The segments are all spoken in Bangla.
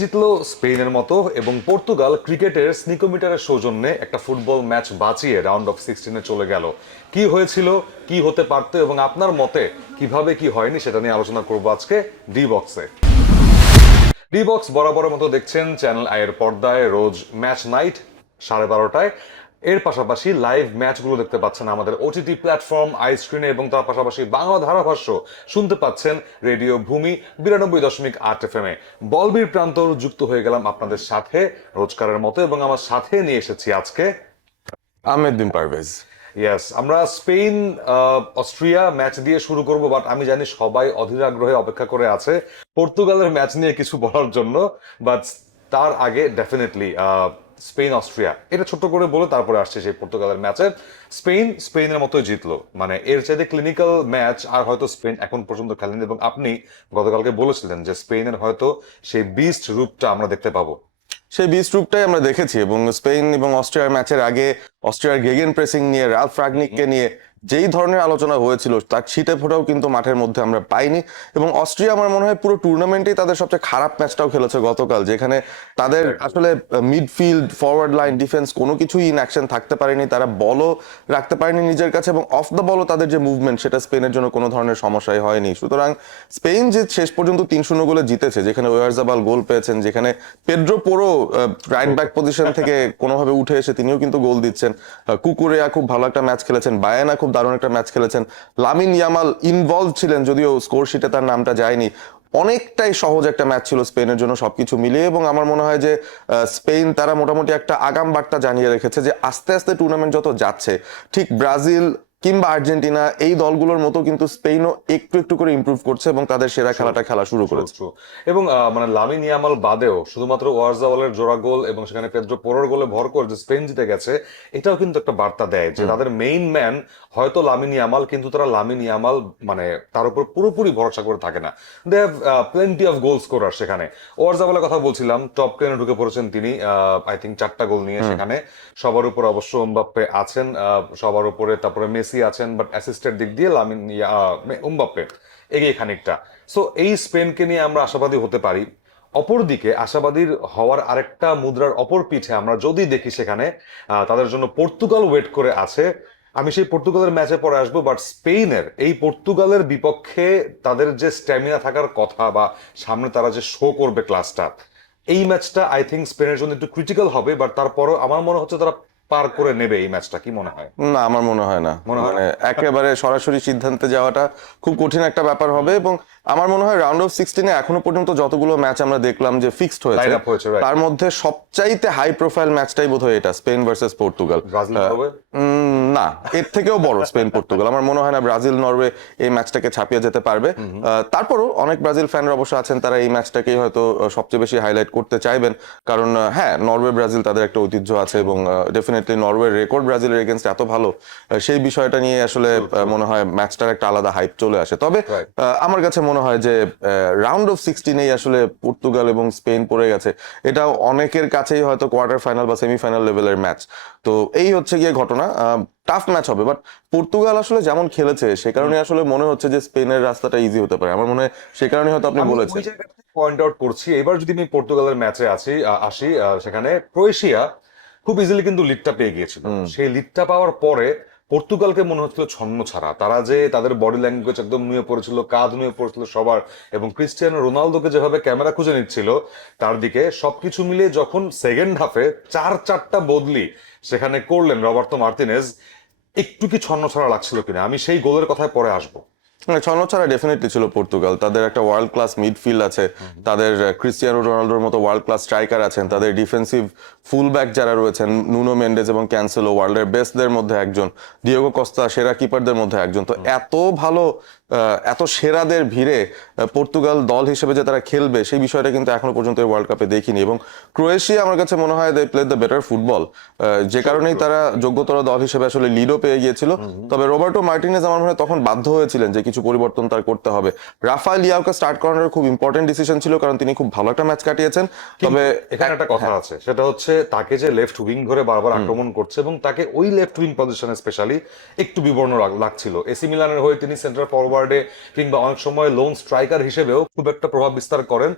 জিতলো স্পেনের মতো এবং পর্তুগাল ক্রিকেটের স্নিকোমিটারের সৌজন্যে একটা ফুটবল ম্যাচ বাঁচিয়ে রাউন্ড অফ 16-এ চলে গেল। কি হয়েছিল, কি হতে পারতো এবং আপনার মতে কিভাবে কি হয়নি সেটা নিয়ে আলোচনা করবো আজকে ডি বক্সে। ডি বক্স বরাবরের মতো দেখছেন চ্যানেল আই এর পর্দায় রোজ ম্যাচ নাইট 12:30টায়। এর পাশাপাশি লাইভ ম্যাচগুলো দেখতে পাচ্ছেন আমাদের ওটিটি প্ল্যাটফর্ম আই স্ক্রিনে এবং তার পাশাপাশি বাংলা ধারাভাষ্য শুনতে পাচ্ছেন রেডিও ভূমি 92.8 FM-এ। বলবীর প্রান্তর যুক্ত হয়ে গেলাম আপনাদের সাথে রোজকারের মতো এবং আমার সাথে নিয়ে এসেছি আজকে আহমেদ বিন পারভেজ। ইয়েস, আমরা স্পেন অস্ট্রিয়া ম্যাচ দিয়ে শুরু করব, বাট আমি জানি সবাই অধীর আগ্রহে অপেক্ষা করে আছে পর্তুগালের ম্যাচ নিয়ে কিছু বলার জন্য। বাট তার আগে ডেফিনেটলি স্পেন অস্ট্রিয়া এটা ছোট্ট করে বলে তারপরে আসছে সেই পর্তুগালের ম্যাচে। স্পেনের মতোই জিতলো, মানে এর চাইতে ক্লিনিক্যাল ম্যাচ আর হয়তো স্পেন এখন পর্যন্ত খেলেনি। এবং আপনি গতকালকে বলেছিলেন যে স্পেনের হয়তো সেই বিস্ট রূপটা আমরা দেখতে পাবো। সেই বিস্ট রূপটাই আমরা দেখেছি এবং স্পেন এবং অস্ট্রিয়ার ম্যাচের আগে অস্ট্রিয়ার গেগেন প্রেসিং নিয়ে রালফ রাগনিককে নিয়ে যেই ধরনের আলোচনা হয়েছিল তার ছিটে ফোটাও কিন্তু মাঠের মধ্যে আমরা পাইনি। এবং অস্ট্রিয়া আমার মনে হয় পুরো টুর্নামেন্টেই তাদের সবচেয়ে খারাপ ম্যাচটাও খেলেছে গতকাল, যেখানে তাদের আসলে মিডফিল্ড, ফরওয়ার্ড লাইন, ডিফেন্স কোনো কিছুই ইন অ্যাকশন থাকতে পারেনি। তারা বলও রাখতে পারেনি নিজের কাছে এবং অফ দ্য বলও তাদের যে মুভমেন্ট সেটা স্পেনের জন্য কোনো ধরনের সমস্যাই হয়নি। সুতরাং স্পেন যে শেষ পর্যন্ত 3-0 গোলে জিতেছে, যেখানে ওয়ারজাবাল গোল পেয়েছেন, যেখানে পেড্রো পোরো রাইট ব্যাক পজিশন থেকে কোনোভাবে উঠে এসে তিনিও কিন্তু গোল দিচ্ছেন, কুকুরেয়া খুব ভালো একটা ম্যাচ খেলেছেন, বায়ানা খুব দারুণ একটা ম্যাচ খেলেছেন, লামিন ইয়ামাল ইনভলভ ছিলেন যদিও স্কোর শিটে তার নামটা যায়নি। অনেকটাই সহজ একটা ম্যাচ ছিল স্পেনের জন্য সবকিছু মিলিয়ে। এবং আমার মনে হয় যে স্পেন তারা মোটামুটি একটা আগাম বার্তা জানিয়ে রেখেছে যে আস্তে আস্তে টুর্নামেন্ট যত যাচ্ছে, ঠিক ব্রাজিল কিংবা আর্জেন্টিনা এই দলগুলোর মতো কিন্তু স্পেনও একটু একটু করে ইমপ্রুভ করছে এবং তাদের সেরা খেলাটা খেলা শুরু করেছে। এবং মানে লামিন ইয়ামাল বাদেও শুধুমাত্র ওয়ারজাবালের জোড়া গোল এবং সেখানে পেদ্রো পোরোর গোলে ভর করে যে স্পেন জিতে গেছে, এটাও কিন্তু একটা বার্তা দেয় যে তাদের মেইন ম্যান হয়তো লামিন ইয়ামাল, কিন্তু তারা লামিন ইয়ামাল মানে তার উপর পুরোপুরি ভরসা করে থাকে না। They have plenty of goal scorer. সেখানে ওয়ারজাবালের কথা বলছিলাম, টপ 10-এ ঢুকে পড়েছেন তিনি, আই থিঙ্ক 4টা গোল নিয়ে। সেখানে সবার উপর অবশ্য এমবাপ্পে আছেন, সবার উপরে তারপরে মেসি আছেন, বাট অ্যাসিস্টের দিক দিয়ে লামিন এমবাপ্পে এগিয়ে খানিকটা। সো এই স্পেনকে নিয়ে আমরা আশাবাদী হতে পারি। অপরদিকে আশাবাদীর হওয়ার আরেকটা মুদ্রার অপর পিঠে আমরা যদি দেখি সেখানে তাদের জন্য পর্তুগাল ওয়েট করে আছে। আমি সেই পর্তুগালের ম্যাচে পরে আসবো, বাট স্পেনের এই পর্তুগালের বিপক্ষে তাদের যে স্ট্যামিনা থাকার কথা বা সামনে তারা যে শো করবে ক্লাসটা, এই ম্যাচটা আই থিঙ্ক স্পেনের জন্য একটু ক্রিটিক্যাল হবে। বাট তারপরও আমার মনে হচ্ছে তারা পার করে নেবে এই ম্যাচটা। কি মনে হয়? না, আমার মনে হয় না। মানে একেবারে সরাসরি সিদ্ধান্তে যাওয়াটা খুব কঠিন একটা ব্যাপার হবে। এবং আমার মনে হয় রাউন্ড অফ 16-এ এখনো পর্যন্ত যতগুলো ম্যাচ আমরা দেখলাম যে ফিক্সড হয়েছে, তার মধ্যে সবচাইতে হাই প্রোফাইল ম্যাচটাই বোধহয় এটা, স্পেন ভার্সেস পর্তুগাল। না, এর থেকেও বড় স্পেন পর্তুগাল। আমার মনে হয় না ব্রাজিল নরওয়ে এই ম্যাচটাকে ছাপিয়ে যেতে পারবে। তারপরও অনেক ব্রাজিল ফ্যানরা অবশ্য আছেন, তারা এই ম্যাচটাকেই হয়তো সবচেয়ে বেশি হাইলাইট করতে চাইবেন। কারণ হ্যাঁ, নরওয়ে ব্রাজিল তাদের একটা ঐতিহ্য আছে এবং ডেফিনেটলি নরওয়ের রেকর্ড ব্রাজিলের এগেনস্ট এত ভালো, সেই বিষয়টা নিয়ে আসলে মনে হয় ম্যাচটার একটা আলাদা হাইপ চলে আসে। তবে আমার কাছে মনে হয় যে রাউন্ড অফ 16-এই আসলে পর্তুগাল এবং স্পেন পড়ে গেছে, এটা অনেকের কাছেই হয়তো কোয়ার্টার ফাইনাল বা সেমিফাইনাল লেভেলের ম্যাচ। তো এই হচ্ছে গিয়ে ঘটনা, টাফ ম্যাচ হবে। বাট পর্তুগাল আসলে যেমন খেলেছে সে কারণে আসলে মনে হচ্ছে যে স্পেনের রাস্তাটা ইজি হতে পারে। আমার মনে হয় সে কারণে হয়তো আপনি বলেছেন। পয়েন্ট আউট করছি, এবার যদি আমি পর্তুগালের ম্যাচে আসি, সেখানে ক্রোয়েশিয়া খুব ইজিলি কিন্তু লিডটা পেয়ে গিয়েছিল। সেই লিডটা পাওয়ার পরে পর্তুগালকে মনে হচ্ছিল ছন্ন ছাড়া। তারা যে তাদের বডি ল্যাঙ্গুয়েজ একদম নুয়ে পড়েছিল, কাঁধ নুয়ে পড়েছিল সবার, এবং ক্রিস্টিয়ানো রোনালদোকে যেভাবে ক্যামেরা খুঁজে নিচ্ছিল তার দিকে, সবকিছু মিলিয়ে যখন সেকেন্ড হাফে 4-4টা বদলি সেখানে করলেন রবার্তো মার্তিনেজ, একটু কি ছন্ন ছাড়া লাগছিল কিনা? আমি সেই গোলের কথায় পরে আসবো। ছন্ন ছাড়া ডেফিনেটলি ছিল পর্তুগাল। তাদের একটা ওয়ার্ল্ড ক্লাস মিডফিল্ড আছে, তাদের ক্রিস্টিয়ানো রোনাল্ডোর মতো ওয়ার্ল্ড ক্লাস স্ট্রাইকার আছেন, তাদের ডিফেন্সিভ ফুলব্যাক যারা রয়েছেন নুনো মেন্ডেজ এবং ক্যান্সেলো ওয়ার্ল্ডের বেস্টদের মধ্যে একজন, ডিয়েগো কস্তা সেরা কিপারদের মধ্যে একজন। তো এত ভালো, এত সেরাদের ভিড়ে পর্তুগাল দল হিসেবে যে তারা খেলবে সেই বিষয়টা কিন্তু এখনো পর্যন্ত ওয়ার্ল্ড কাপে দেখিনি। এবং ক্রোয়েশিয়া আমার কাছে মনে হয় they played the better football, যে কারণেই তারা যোগ্যতর দল হিসেবে আসলে লিডও পেয়ে গিয়েছিল। তবে রবার্টো মার্টিনেজ আমার মনে হয় তখন বাধ্য হয়েছিলেন যে কিছু পরিবর্তন তার করতে হবে। রাফায়েল লিয়াওকে স্টার্ট করানোর খুব ইম্পর্টেন্ট ডিসিশন ছিল, কারণ তিনি খুব ভালো একটা ম্যাচ কাটিয়েছেন। তবে এখানে একটা কথা আছে, সেটা হচ্ছে তাকে যে লেফট উইং ধরে বারবার আক্রমণ করছে এবং তাকে ওই লেফট উইং পজিশনে স্পেশালি একটু বিবর্ণ লাগছিল। এসি মিলানের হয়ে তিনি সেন্টার ফরওয়ার্ডে কিংবা অনেক সময় লোন স্ট্রাইকার হিসেবেও খুব একটা প্রভাব বিস্তার করেন।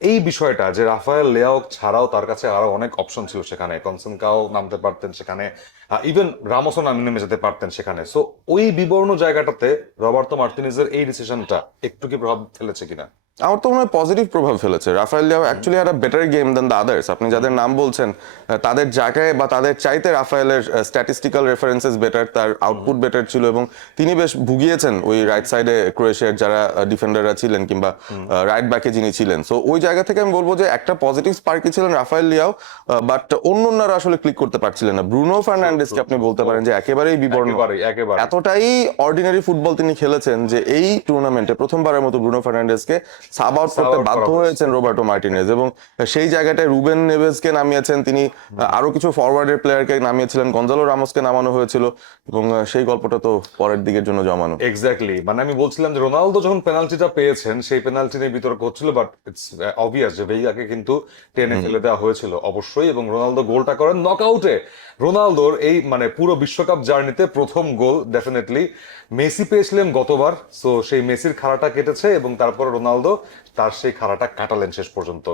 এই বিষয়টা যে রাফায়েল লিয়াও ছাড়াও তার কাছে আরো অনেক অপশন ছিল সেখানে, কনসেনকাও নামতে পারতেন সেখানে, ইভেন রামোসও নেমে যেতে পারতেন সেখানে। সো ওই বিবর্ণ জায়গাটাতে রবার্তো মার্তিনেজের এই ডিসিশনটা একটু কি প্রভাব ফেলেছে কিনা? আমার তো মনে হয় পজিটিভ প্রভাব ফেলেছে। Rafael Leao actually had a better game than the others. আপনি যাদের নাম বলছেন তাদের জায়গায় বা তাদের চাইতে রাফায়েলের স্ট্যাটিস্টিক্যাল রেফারেন্সেস বেটার, তার আউটপুট বেটার ছিল, এবং তিনি বেশ ভুগিয়েছেন ওই রাইট সাইডে ক্রোয়েশিয়ার যারা ডিফেন্ডাররা ছিলেন কিংবা রাইট ব্যাকে যিনি ছিলেন। সো ওই জায়গা থেকে আমি বলবো যে একটা পজিটিভ স্পার্কই ছিলেন রাফায়েল লিয়াও, বাট অন্যরা আসলে ক্লিক করতে পারছিলেন না। ব্রুনো ফার্নান্ডেজকে আপনি বলতে পারেন যে একেবারেই বিবর্ণ, একেবারে এতটাই অর্ডিনারি ফুটবল তিনি খেলেছেন যে এই টুর্নামেন্টে প্রথমবারের মতো ব্রুনো ফার্নান্ডেজকে সাব আউট করতে বাধ্য হয়েছেন রোবার্টো মার্টিনেজ, এবং সেই জায়গাটায় রুবেন নেভেজকে নামিয়েছেন তিনি, আরো কিছু ফরওয়ার্ডের প্লেয়ারকে নামিয়েছিলেন, গঞ্জালো রামোসকে নামানো হয়েছিল, এবং সেই গল্পটা তো পরের দিকের জন্য জমানো। এক্স্যাক্টলি, মানে আমি বলছিলাম যে রোনালদো যখন পেনাল্টিটা পেয়েছেন সেই পেনাল্টি নিয়ে বিতর্ক হচ্ছিল, বাট ইটস অবভিয়াস যে ভেইগাকে কিন্তু টেনে ফেলে দেওয়া হয়েছিল অবশ্যই, এবং রোনালদো গোলটা করেন নকআউটে। রোনালদোর এই মানে পুরো বিশ্বকাপ জার্নিতে প্রথম গোল ডেফিনেটলি। মেসি পেয়েছিলেন গতবার, সো সেই মেসির খাড়াটা কেটেছে এবং তারপরে রোনালদো তার সেই খাড়াটা কাটালেন শেষ পর্যন্ত,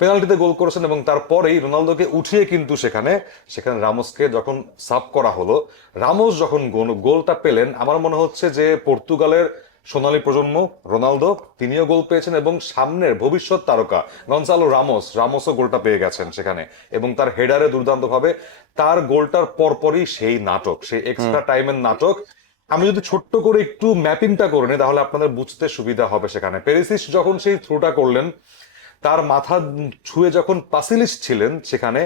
পেনাল্টিতে গোল করেছেন। এবং তারপরেই রোনালদোকে উঠিয়ে কিন্তু সেখানে রামোসকে যখন সাব করা হলো, রামোস যখন গোলটা পেলেন, আমার মনে হচ্ছে যে পর্তুগালের সোনালী প্রজন্ম রোনালদো তিনিও গোল পেয়েছেন, এবং সামনের ভবিষ্যৎ তারকা গনসালো রামোসও গোলটা পেয়ে গেছেন সেখানে, এবং তার হেডারে দুর্দান্ত ভাবে তার গোলটার পরপরই সেই নাটক, সেই এক্সট্রা টাইমের নাটক। আমি যদি ছোট্ট করে একটু ম্যাপিংটা করে নিই তাহলে আপনাদের বুঝতে সুবিধা হবে। সেখানে পেরিসিচ যখন সেই থ্রুটা করলেন, তার মাথা ছুঁয়ে যখন পাসিলিস ছিলেন সেখানে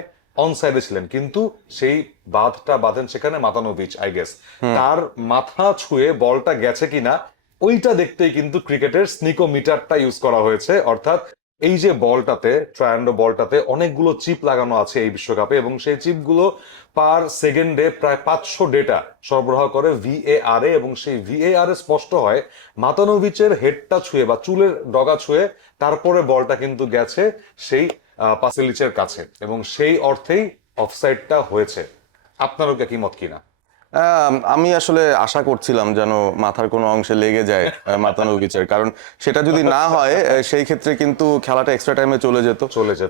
অনসাইডে ছিলেন, কিন্তু সেই বাঁধটা বাঁধেন সেখানে মাতানোভিচ, আই গেস তার মাথা ছুঁয়ে বলটা গেছে কিনা ওইটা দেখতেই কিন্তু ক্রিকেটের স্নিকোমিটারটা ইউজ করা হয়েছে। অর্থাৎ এই যে বলটাতে, ট্রায়ান্ডো বলটাতে অনেকগুলো চিপ লাগানো আছে এই বিশ্বকাপে, এবং সেই চিপগুলো পার সেকেন্ডে প্রায় 500 ডেটা সরবরাহ করে ভিএআর এ, এবং সেই ভিএআর এ স্পষ্ট হয় মাতানোভিচের হেডটা ছুঁয়ে বা চুলের ডগা ছুঁয়ে তারপরে বলটা কিন্তু গেছে সেই পাসিলিচের কাছে, এবং সেই অর্থেই অফসাইডটা হয়েছে। আপনারও কি মত কিনা? আমি আসলে আশা করছিলাম যেন মাথার কোনো অংশে লেগে যায় মাতানোভিচের, কারণ সেটা যদি না হয় সেই ক্ষেত্রে কিন্তু খেলাটা এক্সট্রা টাইমে চলে যেত,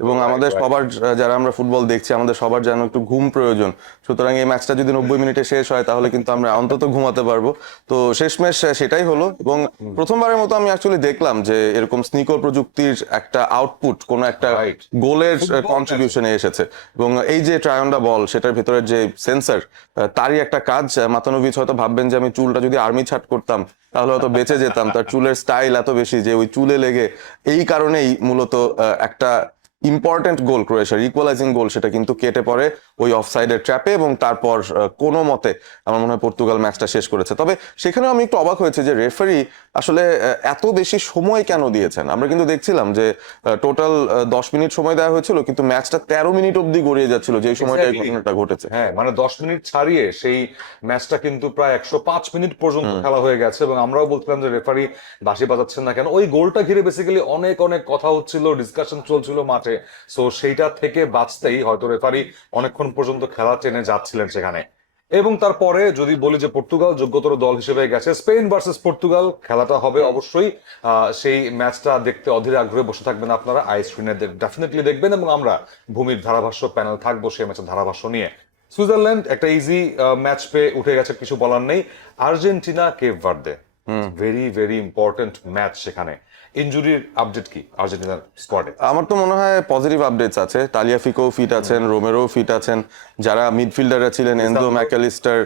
এবং আমাদের সবার যারা আমরা ফুটবল দেখছি আমাদের সবার যেন একটু ঘুম প্রয়োজন। সুতরাং এই ম্যাচটা যদি 90 মিনিটে শেষ হয় তাহলে কিন্তু আমরা অন্তত ঘুমাতে পারবো। তো শেষমেশ সেটাই হলো, এবং প্রথমবারের মতো আমি অ্যাকচুয়ালি দেখলাম যে এরকম স্নিকর প্রযুক্তির একটা আউটপুট কোন একটা গোলের কন্ট্রিবিউশনে এসেছে, এবং এই যে ট্রায়ান্ডা বল সেটার ভেতরের যে সেন্সর, তারই একটা কাজ। মাতানোভিচ হয়তো ভাববেন যে আমি চুলটা যদি আর্মি ছাট করতাম তাহলে হয়তো বেঁচে যেতাম, তার চুলের স্টাইল এত বেশি যে ওই চুলে লেগে এই কারণেই মূলত একটা ইম্পর্টেন্ট গোল, ক্রোয়েশিয়ার ইকুয়ালাইজিং গোল, সেটা কিন্তু কেটে পড়ে ওই অফসাইডের ট্র্যাপে, এবং তারপর কোনো মতে আমার মনে হয় পর্তুগাল ম্যাচটা শেষ করেছে। তবে সেখানেও আমি একটু অবাক হয়েছে যে রেফারি আসলে এত বেশি সময় কেন দিয়েছেন। আমরা কিন্তু দেখছিলাম যে টোটাল 10 মিনিট সময় দেওয়া হয়েছিল, কিন্তু ম্যাচটা 13 মিনিট অব্দি গড়িয়ে যাচ্ছিল যেই সময়টা এই ঘটনাটা ঘটেছে। হ্যাঁ, মানে 10 মিনিট ছাড়িয়ে সেই ম্যাচটা কিন্তু প্রায় 105 মিনিট পর্যন্ত খেলা হয়ে গেছে, এবং আমরাও বলছিলাম যে রেফারি বাঁশি বাজাচ্ছেন না কেন। ওই গোলটা ঘিরে বেসিক্যালি অনেক অনেক কথা হচ্ছিল, ডিসকাশন চলছিল মাঠে। সো সেইটা থেকে বাঁচতেই হয়তো রেফারি অনেকক্ষণ পর্যন্ত খেলা টেনে যাচ্ছিলেন সেখানে। এবং তারপরে যদি বলি যে পর্তুগাল যোগ্যতর দল হিসেবে গেছে, স্পেন ভার্সেস পর্তুগাল খেলাটা হবে অবশ্যই। সেই ম্যাচটা দেখতে অধীর আগ্রহে বসে থাকবেন আপনারা, আই স্ক্রিনে ডেফিনেটলি দেখবেন, এবং আমরা ভূমির ধারাভাষ্য প্যানেল থাকবো সেই ম্যাচের ধারাভাষ্য নিয়ে। সুইজারল্যান্ড একটা ইজি ম্যাচ পেয়ে উঠে গেছে, কিছু বলার নেই। Argentina Cape Verde, very very important match সেখানে। ইনজুরির আপডেট কি আর্জেন্টিনার স্কোয়াডে? আমার তো মনে হয় পজিটিভ আপডেটস আছে। তালিয়াফিকো ফিট আছেন, রোমেরো ফিট আছেন, যারা মিডফিল্ডাররা ছিলেন এনজো ম্যাকালিস্টার,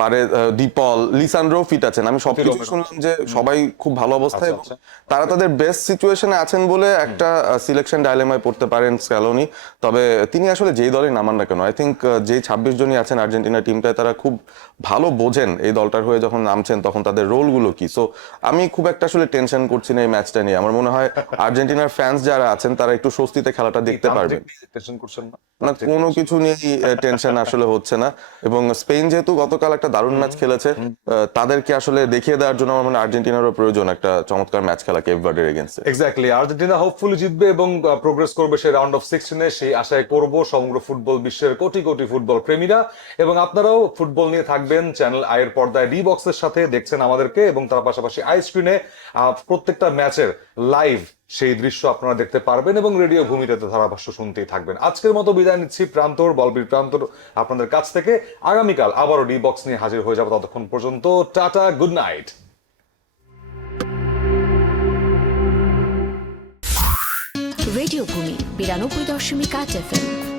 পারে ডিপল, লিসান্ড্রো ফিট আছেন। আমি সবকিছু শুনলাম যে সবাই খুব ভালো অবস্থায়, এবং তারা তাদের বেস্ট সিচুয়েশনে আছেন বলে একটা সিলেকশন ডাইলেমায় পড়তে পারেন স্ক্যালোনি। তবে তিনি আসলে যেই দলে নামান না কেন, আই থিঙ্ক যেই 26 জনই আছেন আর্জেন্টিনা টিমটায় তারা খুব ভালো বোঝেন এই দলটার হয়ে যখন নামছেন তখন তাদের রোলগুলো কি। সো আমি খুব একটা আসলে টেনশন করছি না এই ম্যাচটা নিয়ে। আমার মনে হয় আর্জেন্টিনার ফ্যান্স যারা আছেন তারা একটু স্বস্তিতে খেলাটা দেখতে পারবেন। টেনশন করছেন না? না, কোনো কিছু নিয়েই টেনশন আসলে হচ্ছে না, এবং স্পেন যেহেতু গতকাল একটা দারুণ ম্যাচ খেলেছে, তাদেরকে আসলে দেখিয়ে দেওয়ার জন্য আমার মনে হয় আর্জেন্টিনারও প্রয়োজন একটা চমৎকার ম্যাচ খেলা কেপ ভার্দের এগেইনস্টে। এক্স্যাক্টলি, আর্জেন্টিনা হোপফুলি জিতবে এবং প্রোগ্রেস করবে সেই রাউন্ড অফ 16-এ, সেই আশায় করব সমগ্র ফুটবল বিশ্বের কোটি কোটি ফুটবল প্রেমীরা। এবং আপনারাও ফুটবল নিয়ে থাকবেন চ্যানেল আই এর পর্দায় ডি বক্সের সাথে দেখছেন আমাদেরকে, এবং তার পাশাপাশি আই স্ক্রিনে প্রত্যেকটা ম্যাচের লাইভ সেই দৃশ্য আপনারা দেখতে পারবেন এবং রেডিও ভূমিতে তো ধারাভাষ্য শুনতেই থাকবেন। আজকের মতো বিদায় নিচ্ছি প্রান্তর বলবীর প্রান্তর আপনাদের কাছ থেকে। আগামীকাল আবারও ডি বক্স নিয়ে হাজির হয়ে যাবো। ততক্ষণ পর্যন্ত টাটা, গুড নাইট। রেডিও ভূমি 92.8 FM।